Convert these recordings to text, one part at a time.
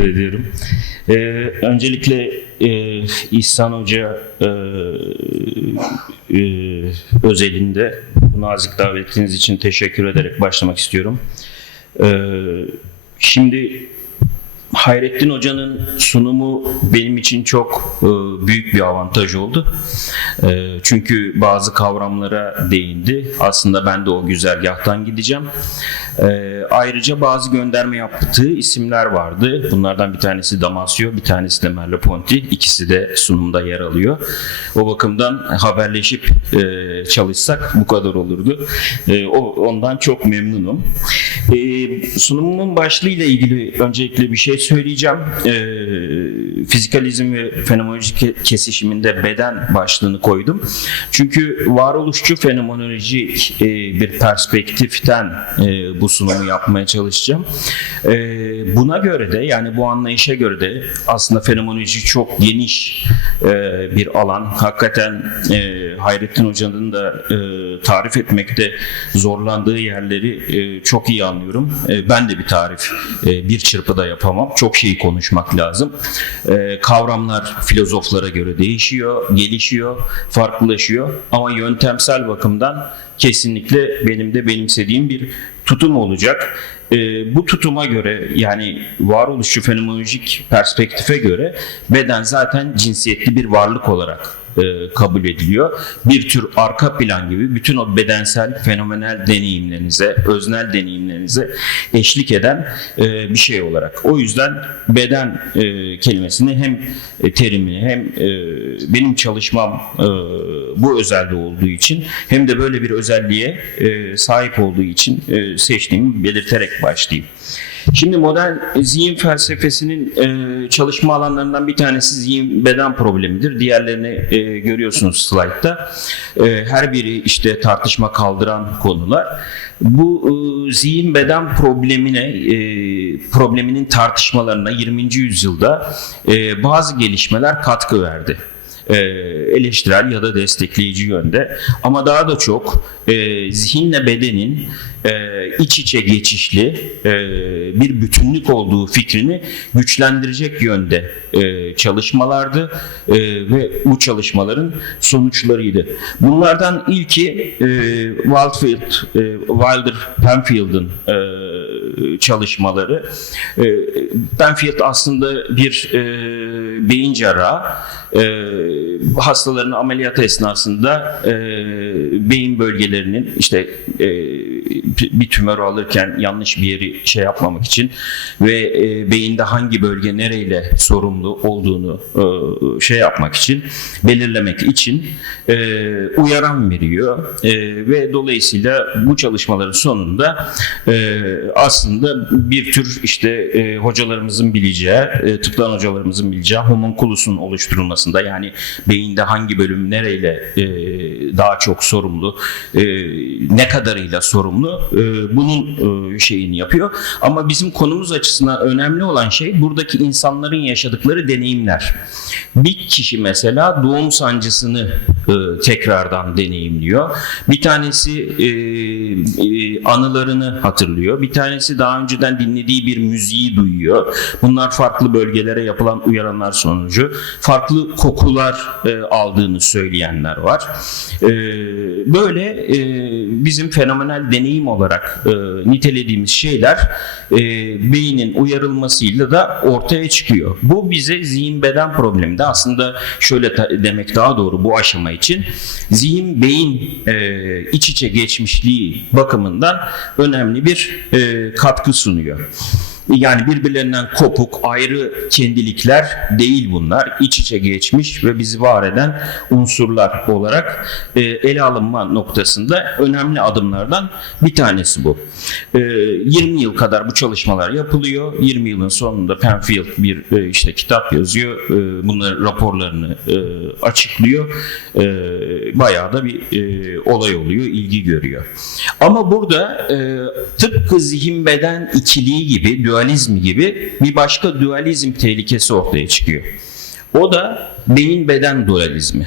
teşekkür ediyorum. Ee, öncelikle e, İhsan Hoca e, e, özelinde bu nazik davetiniz için teşekkür ederek başlamak istiyorum. Ee, şimdi Hayrettin Hoca'nın sunumu benim için çok e, büyük bir avantaj oldu. E, çünkü bazı kavramlara değindi. Aslında ben de o güzergahtan gideceğim. E, ayrıca bazı gönderme yaptığı isimler vardı. Bunlardan bir tanesi Damasio, bir tanesi de Merleau-Ponty. İkisi de sunumda yer alıyor. O bakımdan haberleşip çalışsak bu kadar olurdu. O, ondan çok memnunum. Sunumumun başlığıyla ilgili öncelikle bir şey söyleyeceğim. E, fizikalizm ve fenomenoloji ke- kesişiminde beden başlığını koydum. Çünkü varoluşçu fenomenolojik e, bir perspektiften e, bu sunumu yapmaya çalışacağım. E, buna göre de yani bu anlayışa göre de aslında fenomenoloji çok geniş e, bir alan. Hakikaten e, Hayrettin Hoca'nın da e, tarif etmekte zorlandığı yerleri e, çok iyi anlıyorum. E, ben de bir tarif e, bir çırpıda yapamam. Çok şeyi konuşmak lazım. E, kavramlar filozoflara göre değişiyor, gelişiyor, farklılaşıyor. Ama yöntemsel bakımdan kesinlikle benim de benimsediğim bir tutum olacak. E, bu tutuma göre yani varoluşçu fenomenolojik perspektife göre beden zaten cinsiyetli bir varlık olarak e, kabul ediliyor. Bir tür arka plan gibi bütün o bedensel fenomenel deneyimlerinize, öznel deneyimlerinize eşlik eden e, bir şey olarak. O yüzden beden e, kelimesini hem e, terimini hem e, benim çalışmam e, bu özelde olduğu için hem de böyle bir özelliğe e, sahip olduğu için e, seçtiğimi belirterek başlayayım. Şimdi modern zihin felsefesinin e, çalışma alanlarından bir tanesi zihin beden problemidir. Diğerlerini e, görüyorsunuz slaytta. E, her biri işte tartışma kaldıran konular. Bu e, zihin beden problemine e, probleminin tartışmalarına 20. yüzyılda e, bazı gelişmeler katkı verdi e, eleştirel ya da destekleyici yönde ama daha da çok e, zihinle bedenin iç içe geçişli e, bir bütünlük olduğu fikrini güçlendirecek yönde e, çalışmalardı e, ve bu çalışmaların sonuçlarıydı. Bunlardan ilki e, Wildfield, e, Wilder Penfield'ın e, çalışmaları. E, Penfield aslında bir e, beyin cerrahı. E, hastaların ameliyatı esnasında e, beyin bölgelerinin işte e, bir tümör alırken yanlış bir yeri şey yapmamak için ve e, beyinde hangi bölge nereyle sorumlu olduğunu e, şey yapmak için belirlemek için e, uyaran veriyor. E, ve dolayısıyla bu çalışmaların sonunda e, aslında bir tür işte e, hocalarımızın bileceği, e, tıptan hocalarımızın bileceği homunculusun oluşturulmasında yani beyinde hangi bölüm nereyle e, daha çok sorumlu, e, ne kadarıyla sorumlu e, bunun e, şeyini yapıyor. Ama bizim konumuz açısından önemli olan şey buradaki insanların yaşadıkları deneyimler. Bir kişi mesela doğum sancısını e, tekrardan deneyimliyor. Bir tanesi e, e, anılarını hatırlıyor. Bir tanesi daha önceden dinlediği bir müziği duyuyor. Bunlar farklı bölgelere yapılan uyaranlar sonucu farklı kokular e, aldığını söyleyenler var. E, böyle e, bizim fenomenal deneyim olarak e, nitelediğimiz şeyler e, beynin uyarılmasıyla da ortaya çıkıyor. Bu bize zihin beden probleminde aslında şöyle ta- demek daha doğru bu aşama için zihin beyin e, iç içe geçmişliği bakımından önemli bir e, katkı sunuyor. Yani birbirlerinden kopuk, ayrı kendilikler değil bunlar. İç içe geçmiş ve bizi var eden unsurlar olarak e, ele alınma noktasında önemli adımlardan bir tanesi bu. E, 20 yıl kadar bu çalışmalar yapılıyor. 20 yılın sonunda Penfield bir e, işte kitap yazıyor. E, bunların raporlarını e, açıklıyor. E, bayağı da bir e, olay oluyor, ilgi görüyor. Ama burada e, tıpkı zihin beden ikiliği gibi, dualizm gibi bir başka dualizm tehlikesi ortaya çıkıyor. O da beyin beden dualizmi.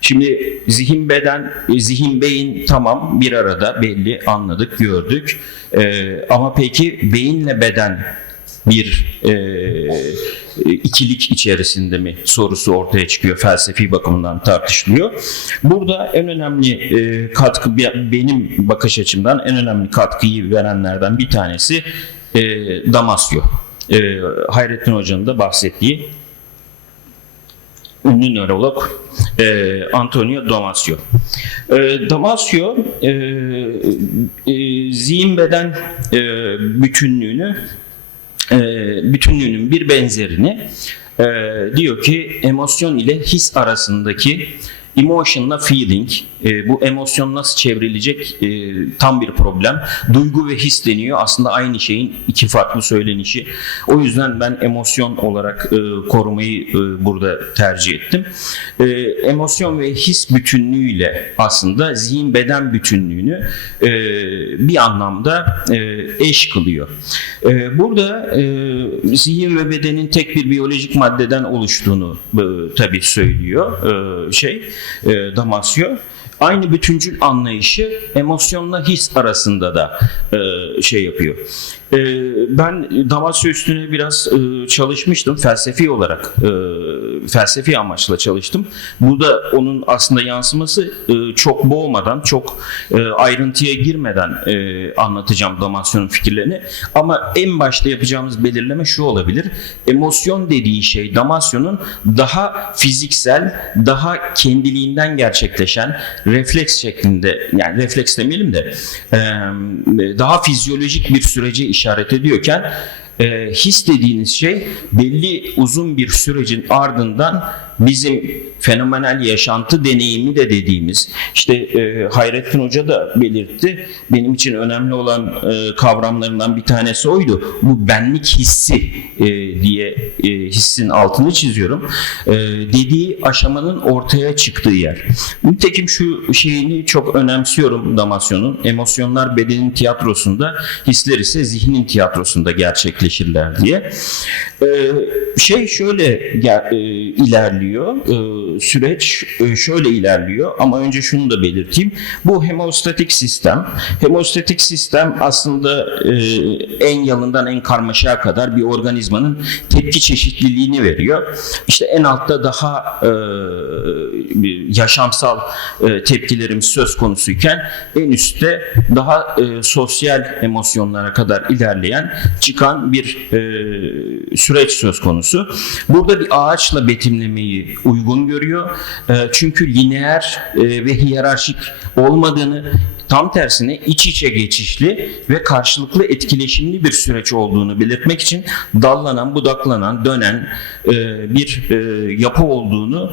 Şimdi zihin beden, zihin beyin tamam bir arada belli anladık, gördük. E, ama peki beyinle beden bir e, ikilik içerisinde mi sorusu ortaya çıkıyor felsefi bakımdan tartışılıyor. Burada en önemli e, katkı be- benim bakış açımdan en önemli katkıyı verenlerden bir tanesi e, Damasio. E, Hayrettin Hoca'nın da bahsettiği ünlü nörolog e, Antonio Damasio. E, Damasio e, e, zihin beden e, bütünlüğünü e, bütünlüğünün bir benzerini e, diyor ki emosyon ile his arasındaki emotion'la feeling e, bu emosyon nasıl çevrilecek e, tam bir problem. Duygu ve his deniyor. Aslında aynı şeyin iki farklı söylenişi. O yüzden ben emosyon olarak e, korumayı e, burada tercih ettim. E, emosyon ve his bütünlüğüyle aslında zihin beden bütünlüğünü e, bir anlamda e, eş kılıyor. E, burada e, zihin ve bedenin tek bir biyolojik maddeden oluştuğunu e, tabii söylüyor e, şey e, Damasio. Aynı bütüncül anlayışı emosyonla his arasında da e, şey yapıyor. E, ben Damasio üstüne biraz e, çalışmıştım felsefi olarak e, felsefi amaçla çalıştım. Burada onun aslında yansıması e, çok boğmadan, çok e, ayrıntıya girmeden e, anlatacağım Damasio'nun fikirlerini. Ama en başta yapacağımız belirleme şu olabilir. Emosyon dediği şey Damasio'nun daha fiziksel, daha kendiliğinden gerçekleşen refleks şeklinde yani refleks demeyelim de daha fizyolojik bir sürece işaret ediyorken e, his dediğiniz şey belli uzun bir sürecin ardından bizim fenomenal yaşantı deneyimi de dediğimiz işte e, Hayrettin Hoca da belirtti. Benim için önemli olan e, kavramlarından bir tanesi oydu. Bu benlik hissi e, diye e, hissin altını çiziyorum. E, dediği aşamanın ortaya çıktığı yer. Nitekim şu şeyini çok önemsiyorum Damasyon'un. Emosyonlar bedenin tiyatrosunda hisler ise zihnin tiyatrosunda gerçekleşirler diye şey şöyle e, ilerliyor e, süreç e, şöyle ilerliyor ama önce şunu da belirteyim. Bu hemostatik sistem hemostatik sistem aslında en yalından en karmaşaya kadar bir organizmanın tepki çeşitliliğini veriyor. İşte en altta daha yaşamsal tepkilerimiz söz konusuyken en üstte daha sosyal emosyonlara kadar ilerleyen çıkan bir e, süreç söz konusu. Burada bir ağaçla betimlemeyi uygun görüyor. E, çünkü lineer e, ve hiyerarşik olmadığını tam tersine iç içe geçişli ve karşılıklı etkileşimli bir süreç olduğunu belirtmek için dallanan, budaklanan, dönen e, bir e, yapı olduğunu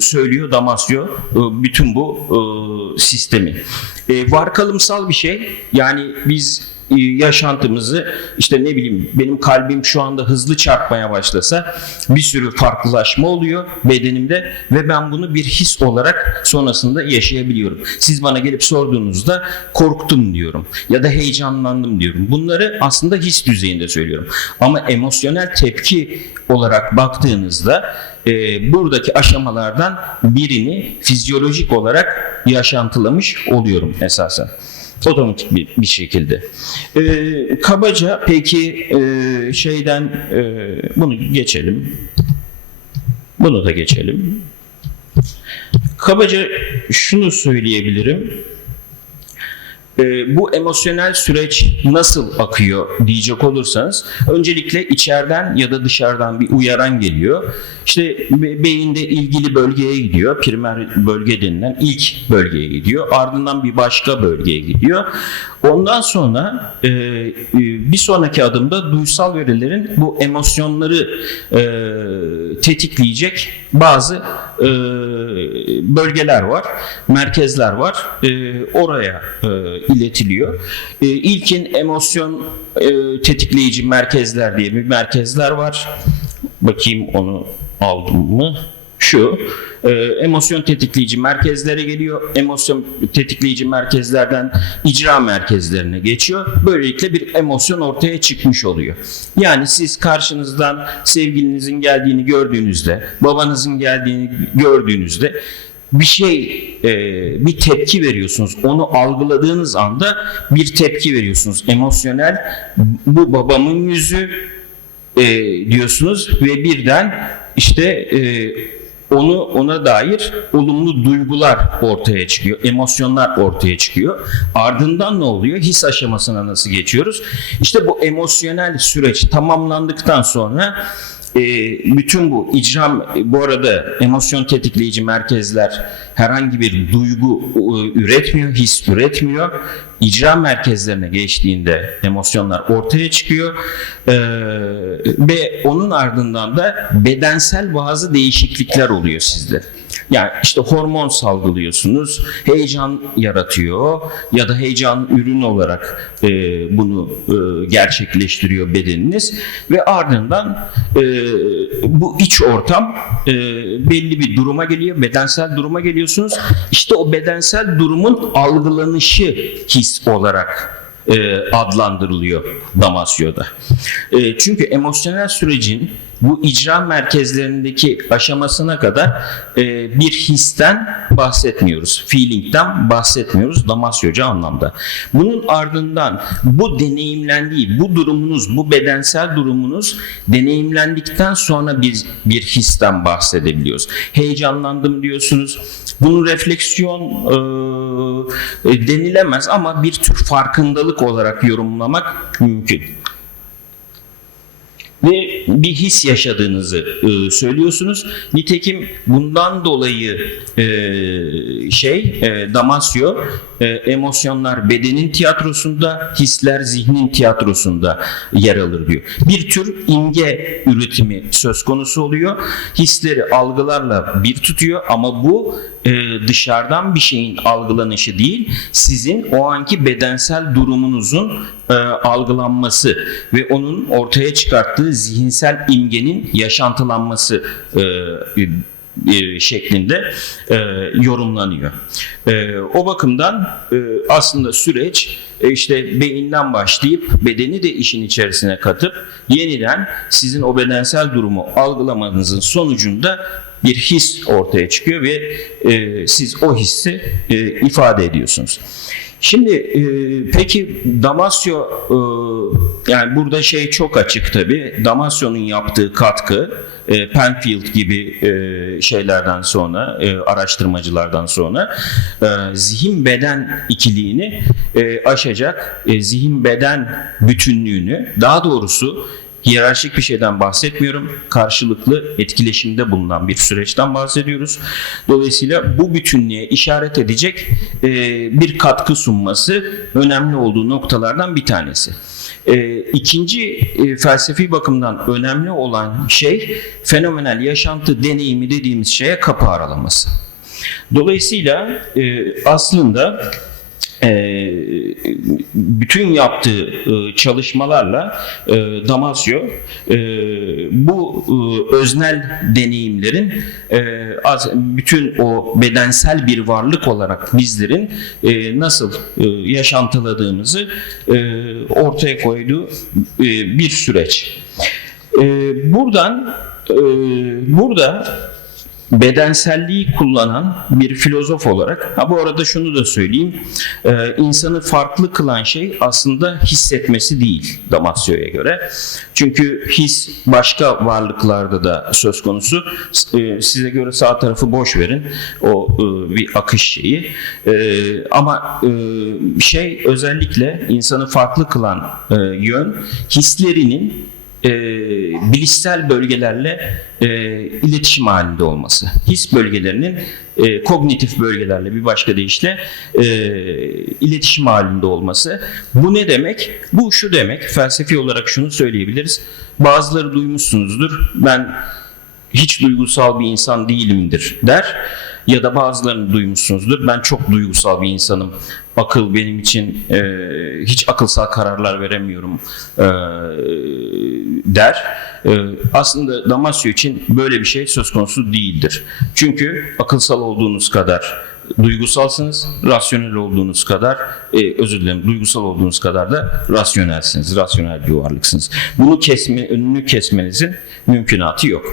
söylüyor Damasio bütün bu sistemi. Varkalımsal bir şey yani biz yaşantımızı işte ne bileyim benim kalbim şu anda hızlı çarpmaya başlasa bir sürü farklılaşma oluyor bedenimde ve ben bunu bir his olarak sonrasında yaşayabiliyorum. Siz bana gelip sorduğunuzda korktum diyorum ya da heyecanlandım diyorum. Bunları aslında his düzeyinde söylüyorum. Ama emosyonel tepki olarak baktığınızda e, buradaki aşamalardan birini fizyolojik olarak yaşantılamış oluyorum esasen otomatik bir, bir şekilde. Ee, kabaca peki e, şeyden e, bunu geçelim. Bunu da geçelim. Kabaca şunu söyleyebilirim. E, bu emosyonel süreç nasıl akıyor diyecek olursanız öncelikle içeriden ya da dışarıdan bir uyaran geliyor. İşte be- beyinde ilgili bölgeye gidiyor. Primer bölge denilen ilk bölgeye gidiyor. Ardından bir başka bölgeye gidiyor. Ondan sonra e, e, bir sonraki adımda duysal verilerin bu emosyonları e, tetikleyecek bazı e, bölgeler var, merkezler var. E, oraya e, iletiliyor. E, ilkin emosyon e, tetikleyici merkezler diye bir merkezler var. Bakayım onu aldım mı? Şu e, emosyon tetikleyici merkezlere geliyor. Emosyon tetikleyici merkezlerden icra merkezlerine geçiyor. Böylelikle bir emosyon ortaya çıkmış oluyor. Yani siz karşınızdan sevgilinizin geldiğini gördüğünüzde, babanızın geldiğini gördüğünüzde bir şey, e, bir tepki veriyorsunuz. Onu algıladığınız anda bir tepki veriyorsunuz. Emosyonel, bu babamın yüzü, e, diyorsunuz ve birden işte e, onu ona dair olumlu duygular ortaya çıkıyor, emosyonlar ortaya çıkıyor. Ardından ne oluyor? His aşamasına nasıl geçiyoruz? İşte bu emosyonel süreç tamamlandıktan sonra e, bütün bu icra, bu arada emosyon tetikleyici merkezler herhangi bir duygu e, üretmiyor, his üretmiyor. İcra merkezlerine geçtiğinde emosyonlar ortaya çıkıyor E, ve onun ardından da bedensel bazı değişiklikler oluyor sizde. Yani işte hormon salgılıyorsunuz, heyecan yaratıyor ya da heyecan ürünü olarak e, bunu e, gerçekleştiriyor bedeniniz ve ardından e, bu iç ortam e, belli bir duruma geliyor, bedensel duruma geliyorsunuz. İşte o bedensel durumun algılanışı his olarak e, adlandırılıyor Damasyo'da. E, çünkü emosyonel sürecin bu icra merkezlerindeki aşamasına kadar e, bir histen bahsetmiyoruz. Feeling'den bahsetmiyoruz Damasyoca anlamda. Bunun ardından bu deneyimlendiği, bu durumunuz, bu bedensel durumunuz deneyimlendikten sonra bir, bir histen bahsedebiliyoruz. Heyecanlandım diyorsunuz. Bunu refleksiyon e, e, denilemez ama bir tür farkındalık olarak yorumlamak mümkün ve bir his yaşadığınızı e, söylüyorsunuz. Nitekim bundan dolayı e, şey e, Damasio e, emosyonlar bedenin tiyatrosunda, hisler zihnin tiyatrosunda yer alır diyor. Bir tür imge üretimi söz konusu oluyor. Hisleri algılarla bir tutuyor ama bu e, dışarıdan bir şeyin algılanışı değil, sizin o anki bedensel durumunuzun e, algılanması ve onun ortaya çıkarttığı zihinsel imgenin yaşantılanması e, e, şeklinde e, yorumlanıyor. E, o bakımdan e, aslında süreç e, işte beyinden başlayıp bedeni de işin içerisine katıp yeniden sizin o bedensel durumu algılamanızın sonucunda bir his ortaya çıkıyor ve e, siz o hissi e, ifade ediyorsunuz. Şimdi e, peki Damasio e, yani burada şey çok açık tabi. Damasio'nun yaptığı katkı e, Penfield gibi e, şeylerden sonra e, araştırmacılardan sonra e, zihin beden ikiliğini e, aşacak e, zihin beden bütünlüğünü daha doğrusu hiyerarşik bir şeyden bahsetmiyorum. Karşılıklı etkileşimde bulunan bir süreçten bahsediyoruz. Dolayısıyla bu bütünlüğe işaret edecek e, bir katkı sunması önemli olduğu noktalardan bir tanesi. E, ikinci e, felsefi bakımdan önemli olan şey fenomenal yaşantı deneyimi dediğimiz şeye kapı aralaması. Dolayısıyla e, aslında e, bütün yaptığı e, çalışmalarla e, Damasio e, bu e, öznel deneyimlerin bütün o bedensel bir varlık olarak bizlerin nasıl e, yaşantıladığımızı ortaya koyduğu bir süreç. Buradan burada bedenselliği kullanan bir filozof olarak ha bu arada şunu da söyleyeyim e, insanı farklı kılan şey aslında hissetmesi değil Damasyo'ya göre. Çünkü his başka varlıklarda da söz konusu. E, size göre sağ tarafı boş verin o e, bir akış şeyi. E, ama e, şey özellikle insanı farklı kılan e, yön hislerinin e, bilişsel bölgelerle e, iletişim halinde olması. His bölgelerinin e, kognitif bölgelerle bir başka deyişle e, iletişim halinde olması. Bu ne demek? Bu şu demek. Felsefi olarak şunu söyleyebiliriz. Bazıları duymuşsunuzdur. Ben hiç duygusal bir insan değilimdir der. Ya da bazılarını duymuşsunuzdur. Ben çok duygusal bir insanım. Akıl benim için e, hiç akılsal kararlar veremiyorum e, der. E, aslında Damasio için böyle bir şey söz konusu değildir. Çünkü akılsal olduğunuz kadar duygusalsınız, rasyonel olduğunuz kadar, e, özür dilerim, duygusal olduğunuz kadar da rasyonelsiniz, rasyonel bir varlıksınız. Bunu kesme, önünü kesmenizin mümkünatı yok.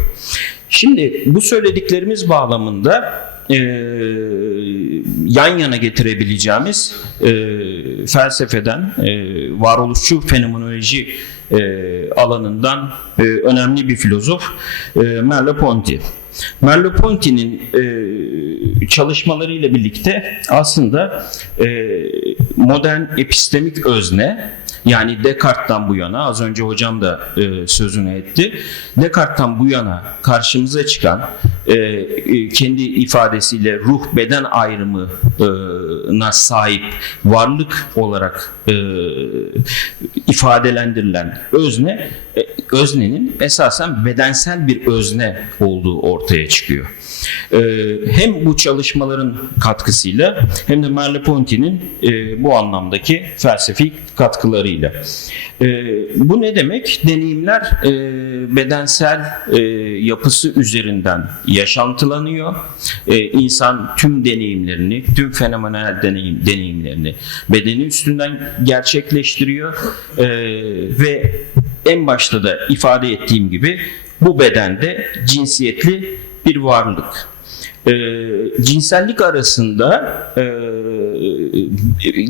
Şimdi bu söylediklerimiz bağlamında e, yan yana getirebileceğimiz e, felsefeden, e, varoluşçu fenomenoloji e, alanından e, önemli bir filozof e, Merleau-Ponty. Merleau-Ponty'nin e, çalışmalarıyla birlikte aslında e, modern epistemik özne yani Descartes'tan bu yana az önce hocam da e, sözünü etti. Descartes'tan bu yana karşımıza çıkan e, e, kendi ifadesiyle ruh beden ayrımına sahip varlık olarak e, ifadelendirilen özne e, öznenin esasen bedensel bir özne olduğu ortaya çıkıyor. E, hem bu çalışmaların katkısıyla hem de Merleau-Ponty'nin e, bu anlamdaki felsefi katkılarıyla. E, bu ne demek? Deneyimler e, bedensel e, yapısı üzerinden yaşantılanıyor. İnsan tüm deneyimlerini, tüm fenomenal deneyim, deneyimlerini bedeni üstünden gerçekleştiriyor ve en başta da ifade ettiğim gibi bu bedende cinsiyetli bir varlık. E, cinsellik arasında e,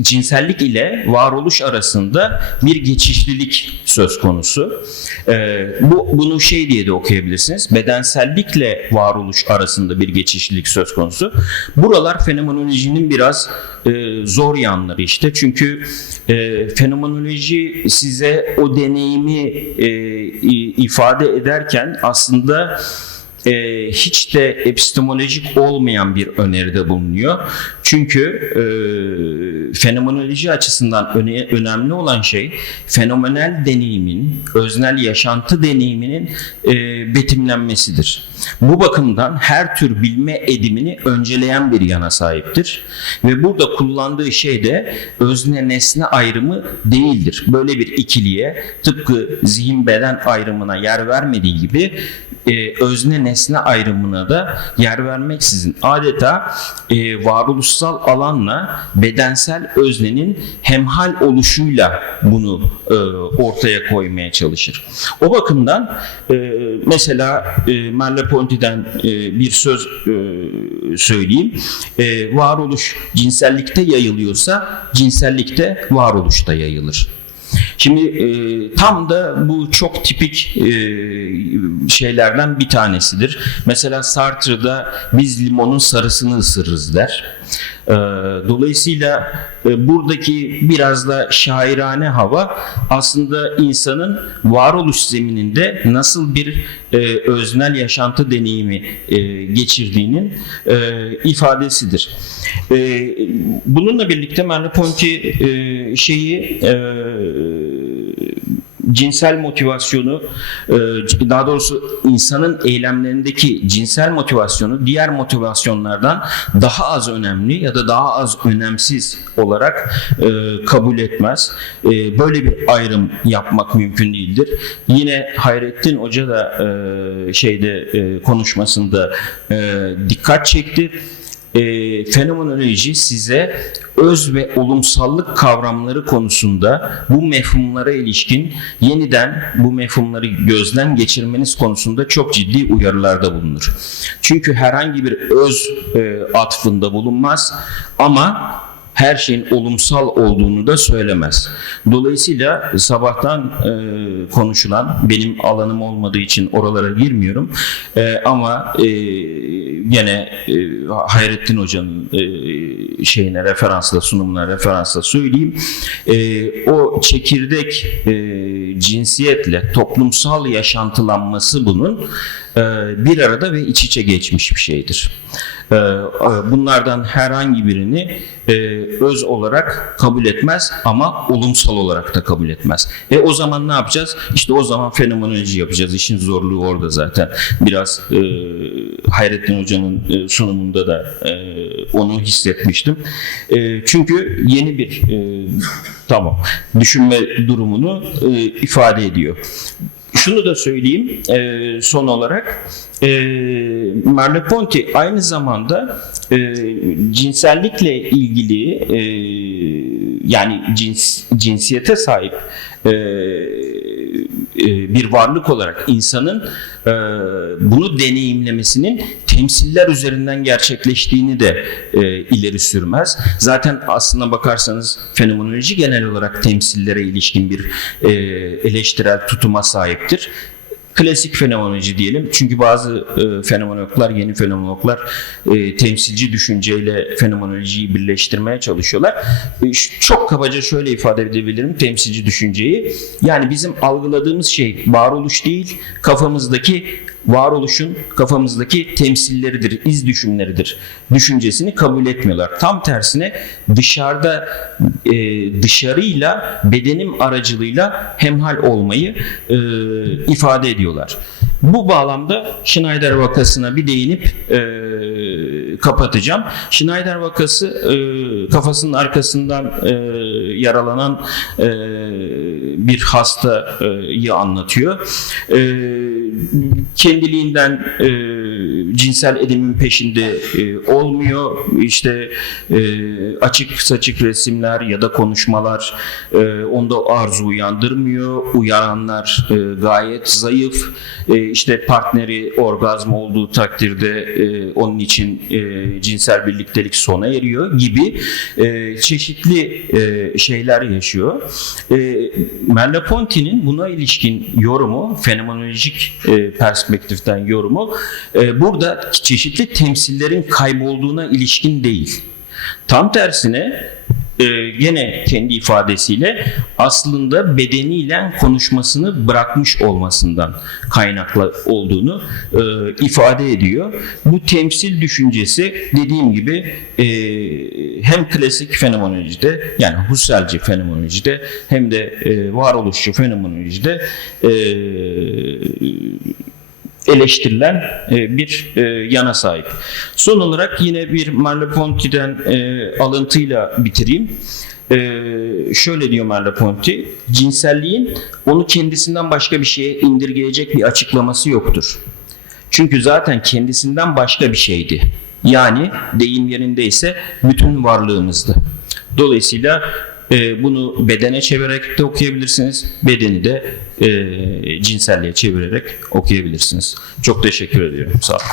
cinsellik ile varoluş arasında bir geçişlilik söz konusu. E, bu bunu şey diye de okuyabilirsiniz. Bedensellikle varoluş arasında bir geçişlilik söz konusu. Buralar fenomenolojinin biraz e, zor yanları işte. Çünkü e, fenomenoloji size o deneyimi e, ifade ederken aslında e, hiç de epistemolojik olmayan bir öneride bulunuyor. Çünkü e, fenomenoloji açısından öne- önemli olan şey fenomenal deneyimin, öznel yaşantı deneyiminin e, betimlenmesidir. Bu bakımdan her tür bilme edimini önceleyen bir yana sahiptir. Ve burada kullandığı şey de özne nesne ayrımı değildir. Böyle bir ikiliye tıpkı zihin beden ayrımına yer vermediği gibi e, özne nesne ayrımına da yer vermeksizin adeta e, varoluşsal alanla bedensel öznenin hemhal oluşuyla bunu e, ortaya koymaya çalışır. O bakımdan e, mesela e, Merleau-Ponty'den e, bir söz e, söyleyeyim. E, varoluş cinsellikte yayılıyorsa cinsellikte varoluşta yayılır. Şimdi e, tam da bu çok tipik e, şeylerden bir tanesidir. Mesela Sartre'da biz limonun sarısını ısırırız der. E, dolayısıyla e, buradaki biraz da şairane hava aslında insanın varoluş zemininde nasıl bir e, öznel yaşantı deneyimi e, geçirdiğinin ifadesidir. Bununla birlikte Merleau-Ponty şeyi cinsel motivasyonu e, daha doğrusu insanın eylemlerindeki cinsel motivasyonu diğer motivasyonlardan daha az önemli ya da daha az önemsiz olarak e, kabul etmez. E, Böyle bir ayrım yapmak mümkün değildir. Yine Hayrettin Hoca da şeyde konuşmasında dikkat çekti e, fenomenoloji size öz ve olumsallık kavramları konusunda bu mefhumlara ilişkin yeniden bu mefhumları gözden geçirmeniz konusunda çok ciddi uyarılarda bulunur. Çünkü herhangi bir öz e, atfında bulunmaz ama her şeyin olumsal olduğunu da söylemez. Dolayısıyla sabahtan e, konuşulan benim alanım olmadığı için oralara girmiyorum E, ama e, gene e, Hayrettin Hoca'nın e, şeyine referansla sunumuna referansla söyleyeyim. E, o çekirdek e, cinsiyetle toplumsal yaşantılanması bunun e, bir arada ve iç içe geçmiş bir şeydir. E, e, bunlardan herhangi birini e, öz olarak kabul etmez ama olumsal olarak da kabul etmez. E o zaman ne yapacağız? İşte o zaman fenomenoloji yapacağız. İşin zorluğu orada zaten. Biraz e, Hayrettin Hoca'nın e, sunumunda da onu hissetmiştim. Çünkü yeni bir tamam düşünme durumunu ifade ediyor. Şunu da söyleyeyim e, son olarak. E, Merleau-Ponty aynı zamanda e, cinsellikle ilgili e, yani cins, cinsiyete sahip e, bir varlık olarak insanın e, bunu deneyimlemesinin temsiller üzerinden gerçekleştiğini de e, ileri sürmez. Zaten aslına bakarsanız fenomenoloji genel olarak temsillere ilişkin bir e, eleştirel tutuma sahiptir klasik fenomenoloji diyelim. Çünkü bazı e, fenomenologlar, yeni fenomenologlar e, temsilci düşünceyle fenomenolojiyi birleştirmeye çalışıyorlar. E, çok kabaca şöyle ifade edebilirim temsilci düşünceyi. Yani bizim algıladığımız şey varoluş değil, kafamızdaki varoluşun kafamızdaki temsilleridir, iz düşümleridir. Düşüncesini kabul etmiyorlar. Tam tersine dışarıda e, dışarıyla bedenim aracılığıyla hemhal olmayı e, ifade ediyorlar. Bu bağlamda Schneider vakasına bir değinip e, kapatacağım. Schneider vakası e, kafasının arkasından e, yaralanan e, bir hastayı anlatıyor. E, kendiliğinden e, cinsel edimin peşinde e, olmuyor. İşte e, açık saçık resimler ya da konuşmalar e, onda arzu uyandırmıyor. Uyaranlar e, gayet zayıf. E, işte partneri orgazm olduğu takdirde e, onun için e, cinsel birliktelik sona eriyor gibi e, çeşitli e, şeyler yaşıyor. E, Merleau-Ponty'nin buna ilişkin yorumu, fenomenolojik e, perspektiften yorumu e, burada çeşitli temsillerin kaybolduğuna ilişkin değil. Tam tersine e, gene kendi ifadesiyle aslında bedeniyle konuşmasını bırakmış olmasından kaynaklı olduğunu e, ifade ediyor. Bu temsil düşüncesi dediğim gibi e, hem klasik fenomenolojide yani Husserlci fenomenolojide hem de e, varoluşçu fenomenolojide e, eleştirilen e, bir e, yana sahip. Son olarak yine bir Merleau-Ponty'den e, alıntıyla bitireyim. Şöyle diyor Merleau-Ponty, cinselliğin onu kendisinden başka bir şeye indirgeyecek bir açıklaması yoktur. Çünkü zaten kendisinden başka bir şeydi. Yani deyim yerindeyse bütün varlığımızdı. Dolayısıyla e, bunu bedene çevirerek de okuyabilirsiniz. Bedeni de e, cinselliğe çevirerek okuyabilirsiniz. Çok teşekkür ediyorum. Sağ olun.